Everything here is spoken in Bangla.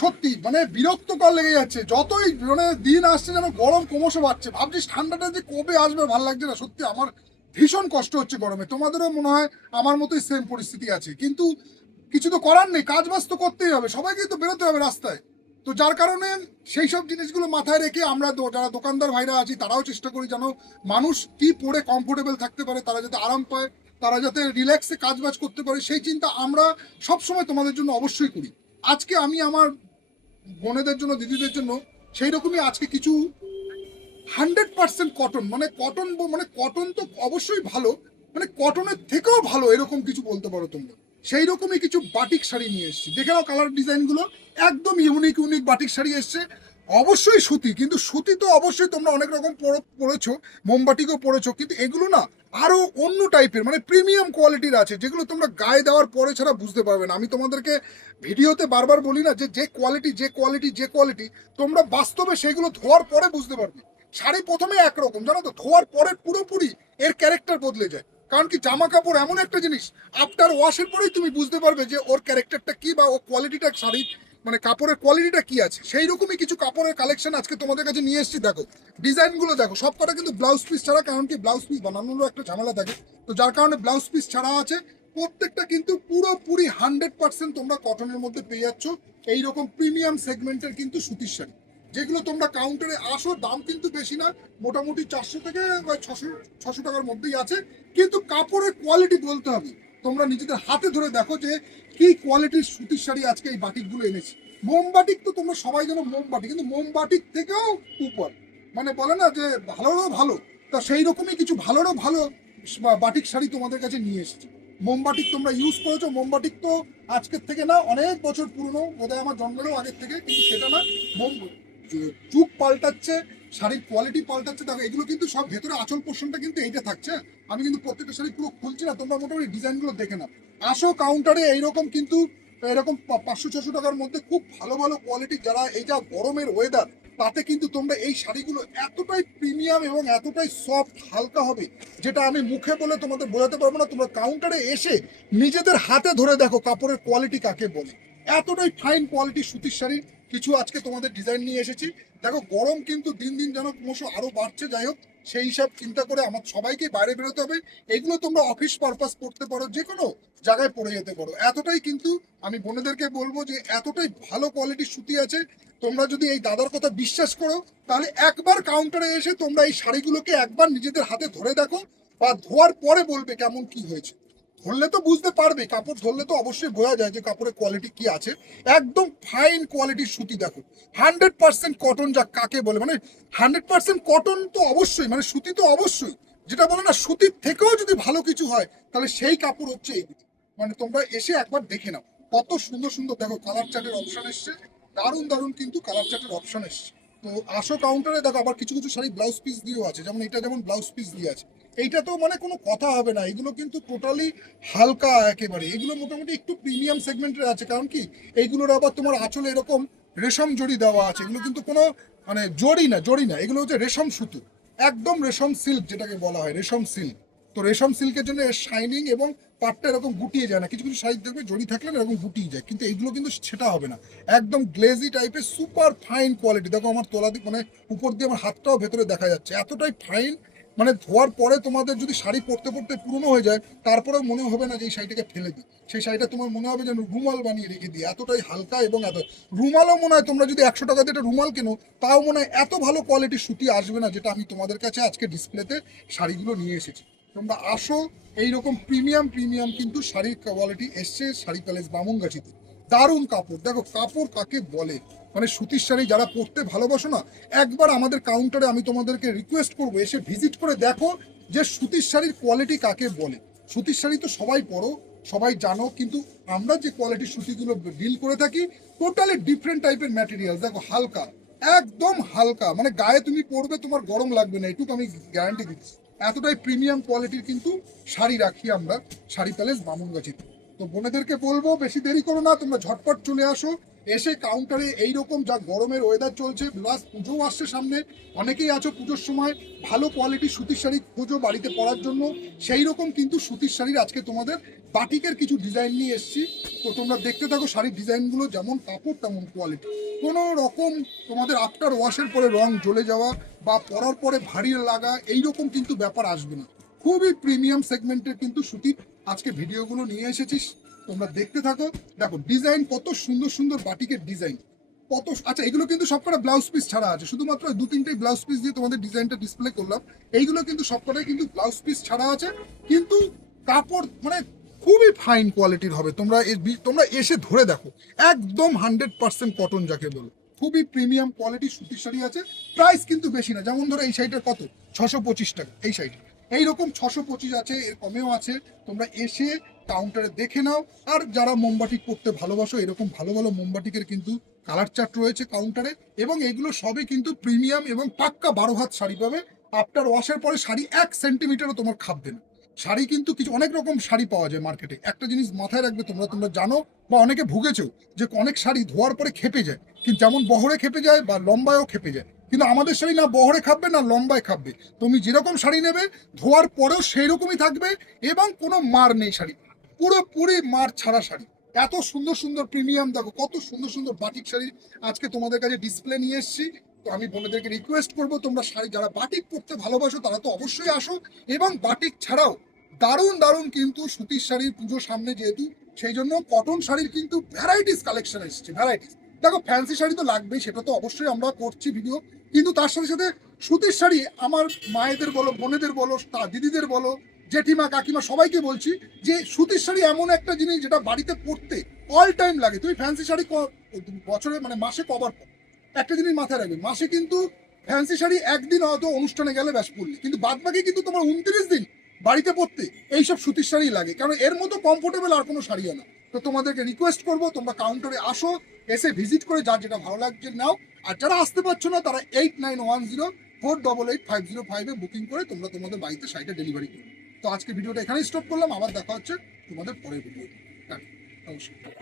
সত্যি মানে বিরক্তকর লেগে যাচ্ছে। যতই মানে দিন আসছে যেন গরম ক্রমশ বাড়ছে, ভাবছিস ঠান্ডাটা যে কবে আসবে ভালো লাগছে না, সত্যি আমার ভীষণ কষ্ট হচ্ছে গরমে। তোমাদেরও মনে হয় আমার মতোই সেম পরিস্থিতি আছে। কিন্তু কিছু তো করার নেই, কাজ বাজ তো করতেই হবে, সবাইকেই তো বেরোতে হবে রাস্তায়। তো যার কারণে সেই সব জিনিসগুলো মাথায় রেখে আমরা যারা দোকানদার ভাইরা আছি, তারাও চেষ্টা করি যেন মানুষ কি পরে কমফোর্টেবল থাকতে পারে, তারা যাতে আরাম পায়, তারা যাতে রিল্যাক্সে কাজ বাজ করতে পারে, সেই চিন্তা আমরা সবসময় তোমাদের জন্য অবশ্যই করি। আজকে আমি আমার বোনেদের জন্য, দিদিদের জন্য সেই রকমই আজকে কিছু হান্ড্রেড পার্সেন্ট কটন মানে কটন মানে কটন তো অবশ্যই ভালো মানে কটনের থেকেও ভালো এরকম কিছু বলতে পারো তোমরা। সেই রকমই কিছু বাটিক শাড়ি নিয়ে এসেছি। দেখে নাও কালার ডিজাইনগুলো একদম ইউনিক ইউনিক বাটিক শাড়ি এসছে। অবশ্যই সুতি, কিন্তু সুতি তো অবশ্যই তোমরা অনেক রকম পরেছো মোমবাটিকও পরেছো, কিন্তু এগুলো না আরও অন্য টাইপের মানে প্রিমিয়াম কোয়ালিটির আছে, যেগুলো তোমরা গায়ে দেওয়ার পরে ছাড়া বুঝতে পারবে না। আমি তোমাদেরকে ভিডিওতে বারবার বলি না যে যে কোয়ালিটি যে কোয়ালিটি যে কোয়ালিটি তোমরা বাস্তবে সেগুলো ধোয়ার পরে বুঝতে পারবে। শাড়ি প্রথমে একরকম, জানো তো? ধোয়ার পরে পুরোপুরি এর ক্যারেক্টার বদলে যায়। কারণ কি জামা কাপড় এমন একটা জিনিস আফটার ওয়াশের পরেই তুমি বুঝতে পারবে যে, ওর ক্যারেক্টারটা কি বা ও কোয়ালিটিটা শাড়ির মানে কাপড়ের কোয়ালিটিটা কি আছে? সেই রকমই কিছু কাপড়ের কালেকশন আজকে তোমাদের কাছে নিয়ে এসেছি, দেখো। ডিজাইনগুলো দেখো সব কটা কিন্তু ব্লাউজ পিস ছাড়া, কারণ কি ব্লাউজ পিস বানানোরও একটা ঝামেলা থাকে। তো যার কারণে ব্লাউজ পিস ছাড়া আছে, প্রত্যেকটা কিন্তু পুরোপুরি হান্ড্রেড পার্সেন্ট তোমরা কটনের মধ্যে পেয়ে যাচ্ছ। এইরকম প্রিমিয়াম সেগমেন্টের কিন্তু সুতির শাড়ি। যেগুলো তোমরা কাউন্টারে আসো, দাম কিন্তু বেশি না, মোটামুটি চারশো থেকে ছশো ছশো টাকার মধ্যেই আছে। কিন্তু কাপড়ের কোয়ালিটি বলতে হবে। তোমরা নিজেদের হাতে ধরে দেখো যে কি কোয়ালিটির সুতির শাড়ি আজকে এই বাটিকগুলো এনেছি। মোমবাটিক তো তোমরা সবাই জানো মোমবাটি, কিন্তু মোমবাটিক থেকেও উপর। মানে বলে না যে ভালোরও ভালো, তা সেই রকমই কিছু ভালোরও ভালো বাটিক শাড়ি তোমাদের কাছে নিয়ে এসেছি। মোমবাটিক তোমরা ইউজ করেছ, মোমবাটিক তো আজকের থেকে না অনেক বছর পুরনো, বোধহয় আমার জন্মেরও আগের থেকে, কিন্তু সেটা না, মোম যুগ পাল্টাচ্ছে শাড়ির কোয়ালিটি পাল্টাচ্ছে, দেখো, এগুলো কিন্তু সব ভেতরে আঁচল পোর্শনটা কিন্তু এইটা থাকছে। আমি কিন্তু প্রত্যেকটা শাড়ি পুরো খুলছি না, তোমরা মোটামুটি ডিজাইনগুলো দেখে নাও। আসো কাউন্টারে এইরকম কিন্তু, এরকম পাঁচশো, ছশো টাকার মধ্যে খুব ভালো ভালো কোয়ালিটি যারা এই যা গরমের ওয়েদার তাতে কিন্তু তোমরা এই শাড়িগুলো এতটাই প্রিমিয়াম এবং এতটাই সফট হালকা হবে, যেটা আমি মুখে বলে তোমাদের বোঝাতে পারব না। তোমরা কাউন্টারে এসে নিজেদের হাতে ধরে দেখো কাপড়ের কোয়ালিটি কাকে বলে। এতটাই ফাইন কোয়ালিটি সুতির শাড়ির কিছু আজকে তোমাদের ডিজাইন নিয়ে এসেছি। দেখো, গরম কিন্তু দিন দিন যেন ক্রমশ আরও বাড়ছে, যাই হোক, সেই হিসাব চিন্তা করে আমার সবাইকে বাইরে বেরোতে হবে। এগুলো তোমরা অফিস পারপাস করতে পারো, যে কোনো জায়গায় পরে যেতে পারো। এতটাই কিন্তু আমি বোনেদেরকে বলব যে, এতটাই ভালো কোয়ালিটির সুতি আছে। তোমরা যদি এই দাদার কথা বিশ্বাস করো, তাহলে একবার কাউন্টারে এসে তোমরা এই শাড়িগুলোকে একবার নিজেদের হাতে ধরে দেখো বা ধোয়ার পরে বলবে কেমন কি হয়েছে। ধরলে তো বুঝতে পারবে, কাপড় ধরলে তো অবশ্যই বোঝা যায় যে কাপড়ের কোয়ালিটি কি আছে। একদম ফাইন কোয়ালিটির সুতি দেখো। হান্ড্রেড পার্সেন্ট কটন যা কাকে বলে মানে হান্ড্রেড পার্সেন্ট কটন তো অবশ্যই মানে সুতি তো অবশ্যই। যেটা বলে না, সুতির থেকেও যদি ভালো কিছু হয়, তাহলে সেই কাপড় হচ্ছে এইগুলো মানে তোমরা এসে একবার দেখে নাও। কত সুন্দর সুন্দর দেখো কালার চার্টের অপশন এসছে। দারুণ দারুণ কিন্তু কালার চার্টের অপশন এসছে। তো আসো কাউন্টারে দেখো আবার কিছু কিছু শাড়ি ব্লাউজ পিস দিয়েও আছে, যেমন এটা যেমন ব্লাউজ পিস দিয়ে আছে। এইটা তো মানে কোনো কথা হবে না, এগুলো কিন্তু টোটালি হালকা একেবারে। এগুলো মোটামুটি একটু প্রিমিয়াম সেগমেন্টের আছে, কারণ কি? এইগুলোর আবার তোমার আঁচলে এরকম রেশম জড়ি দেওয়া আছে, এগুলো কিন্তু কোনো মানে জড়ি না জড়ি না, এগুলো হচ্ছে রেশম সুতো। একদম রেশম সিল্ক যেটাকে বলা হয়, রেশম সিল্ক তো রেশম সিল্কের জন্য শাইনিং এবং পাটটা এরকম গুটিয়ে যায় না। কিছু কিছু শাড়ি দেখবে জড়ি থাকলে এরকম গুটিয়ে যায়, কিন্তু এইগুলো কিন্তু সেটা হবে না। একদম গ্লেজি টাইপের সুপার ফাইন কোয়ালিটি দেখো আমার তোলা দিক মানে উপর দিয়ে আমার হাতটাও ভেতরে দেখা যাচ্ছে। এতটাই ফাইন মানে ধোয়ার পরে তোমাদের যদি শাড়ি পরতে পরতে পুরনো হয়ে যায়, তারপরেও মনে হবে না যে এই শাড়িটাকে ফেলে দিই। সেই শাড়িটা তোমার মনে হবে যেন রুমাল বানিয়ে রেখে দিই। এতটাই হালকা এবং এত রুমালও মনে হয় তোমরা যদি একশো টাকা দিয়ে রুমাল কেনো, তাও মনে হয় এত ভালো কোয়ালিটির সুতি আসবে না, যেটা আমি তোমাদের কাছে আজকে ডিসপ্লেতে শাড়িগুলো নিয়ে এসেছি। তোমরা আসো, এইরকম প্রিমিয়াম প্রিমিয়াম কিন্তু শাড়ির কোয়ালিটি এসছে শাড়ি প্যালেস বামুনগাছিতে। দারুণ কাপড়। দেখো কাপড় কাকে বলে? মানে সুতির শাড়ি যারা পরতে ভালোবাসো না, একবার আমাদের কাউন্টারে আমি তোমাদেরকে রিকোয়েস্ট করব, এসে ভিজিট করে দেখো যে সুতির শাড়ির কোয়ালিটি কাকে বলে। সুতির শাড়ি তো সবাই পরো, সবাই জানো, কিন্তু আমরা যে কোয়ালিটির সুতিগুলো ডিল করে থাকি টোটালি ডিফারেন্ট টাইপের ম্যাটেরিয়াল দেখো হালকা, একদম হালকা। মানে গায়ে তুমি পরবে, তোমার গরম লাগবে না, এটুকু আমি গ্যারান্টি দিচ্ছি। এতটাই প্রিমিয়াম কোয়ালিটির কিন্তু শাড়ি রাখি আমরা, শাড়ি প্যালেস বামুনগাছিতে। তো বোনেদেরকে বলব, বেশি দেরি করো না, তোমরা ঝটপট চলে আসো। এসে কাউন্টারে এই রকম যা গরমের ওয়েদার চলছে প্লাস পুজোও আসছে সামনে। অনেকেই আছো পুজোর সময়, ভালো কোয়ালিটির সুতির শাড়ি খোঁজো বাড়িতে পরার জন্য। সেই রকম কিন্তু সুতির শাড়ির আজকে তোমাদের বাটিকের কিছু ডিজাইন নিয়ে এসেছি। তো তোমরা দেখতে থাকো শাড়ির ডিজাইনগুলো যেমন কাপড় তেমন কোয়ালিটি কোনো রকম তোমাদের আফটার ওয়াশের পরে রং জ্বলে যাওয়া বা পরার পরে ভারী লাগা, এইরকম কিন্তু ব্যাপার আসবে না। খুবই প্রিমিয়াম সেগমেন্টের কিন্তু সুতির আজকে ভিডিওগুলো নিয়ে এসেছিস তোমরা দেখতে থাকো। দেখো ডিজাইন কত সুন্দর সুন্দর বাটিকের ডিজাইন কত আচ্ছা এগুলো কিন্তু সবকটা ব্লাউজ পিস ছাড়া আছে। শুধুমাত্র দু তিনটে ব্লাউজ পিস দিয়ে তোমাদের ডিজাইনটা ডিসপ্লে করলাম। এইগুলো কিন্তু সবকটাই কিন্তু ব্লাউজ পিস ছাড়া আছে। কিন্তু কাপড় মানে ফাইন কোয়ালিটির হবে। তোমরা তোমরা এসে ধরে দেখো। একদম হান্ড্রেড পার্সেন্ট কটন যাকে বলো। খুবই প্রিমিয়াম কোয়ালিটি সুতির শাড়ি আছে। প্রাইস কিন্তু বেশি না। যেমন ধরো এই শাড়িটার কত? ছশো পঁচিশ টাকা এই শাড়ি এইরকম ছশো পঁচিশ আছে, এর কমেও আছে। তোমরা এসে কাউন্টারে দেখে নাও। আর যারা মোমবাটিক করতে ভালোবাসো, এরকম ভালো ভালো মোমবাটিকের কিন্তু কালার চার্ট রয়েছে কাউন্টারে এবং এগুলো সবই কিন্তু প্রিমিয়াম এবং পাক্কা বারো হাত শাড়ি পাবে। আফটার ওয়াশের পরে শাড়ি এক সেন্টিমিটারও তোমার খাববে না। শাড়ি কিন্তু কিছু, অনেক রকম শাড়ি পাওয়া যায় মার্কেটে একটা জিনিস মাথায় রাখবে তোমরা তোমরা জানো বা অনেকে ভুগেছো যে অনেক শাড়ি ধোয়ার পরে খেপে যায়, কিন্তু যেমন বহরে খেপে যায় বা লম্বায়ও খেপে যায়। কিন্তু আমাদের শাড়ি না বহরে খাবে না লম্বায় খাবে। তুমি যেরকম শাড়ি নেবে, ধোয়ার পরেও সেই রকমই থাকবে এবং কোনো মার নেই শাড়ি। পুরোপুরি মার ছাড়া শাড়ি। এত সুন্দর সুন্দর প্রিমিয়াম দেখো, কত সুন্দর সুন্দর বাটিক শাড়ি আজকে তোমাদের কাছে ডিসপ্লে নিয়ে এসেছি। তো আমি বোনেদেরকে রিকোয়েস্ট করব, তোমরা শাড়ি যারা বাটিক পরতে ভালোবাসো, তারা তো অবশ্যই আসো এবং বাটিক ছাড়াও দারুণ দারুণ কিন্তু সুতির শাড়ির পুজো সামনে যেহেতু, সেই জন্য কটন শাড়ির কিন্তু ভ্যারাইটিস কালেকশন এসেছে ভ্যারাইটিস দেখো ফ্যান্সি শাড়ি তো লাগবেই, সেটা তো অবশ্যই আমরা করছি ভিডিও কিন্তু তার সাথে সাথে সুতির শাড়ি আমার মায়েদের বলো, বোনেদের বলো, তা- দিদিদের বলো, জেঠিমা, কাকিমা, সবাইকে বলছি যে সুতির শাড়ি এমন একটা জিনিস যেটা বাড়িতে পরতে অল টাইম লাগে। তুমি ফ্যান্সি শাড়ি বছরে মানে মাসে কবার পর। একটা জিনিস মাথায় রাখবে, মাসে কিন্তু ফ্যান্সি শাড়ি একদিন হয়তো অনুষ্ঠানে গেলে ব্যাস পরলি কিন্তু বাদ বাকি কিন্তু তোমার উনত্রিশ দিন বাড়িতে পরতে এইসব সুতির শাড়ি লাগে। কারণ এর মতো কমফোর্টেবল আর কোনো শাড়িও না। তো তোমাদেরকে রিকোয়েস্ট করব, তোমরা কাউন্টারে আসো, এসে ভিজিট করে যার যেটা ভালো লাগছে নাও। আর যারা আসতে পারছ না, তারা eight nine one zero four double eight five zero ফাইভে বুকিং করে তোমরা তোমাদের বাড়িতে শাড়িটা ডেলিভারি করো। তো আজকে ভিডিওটা এখানেই স্টপ করলাম, আবার দেখা হচ্ছে তোমাদের পরের ভিডিও নমস্কার।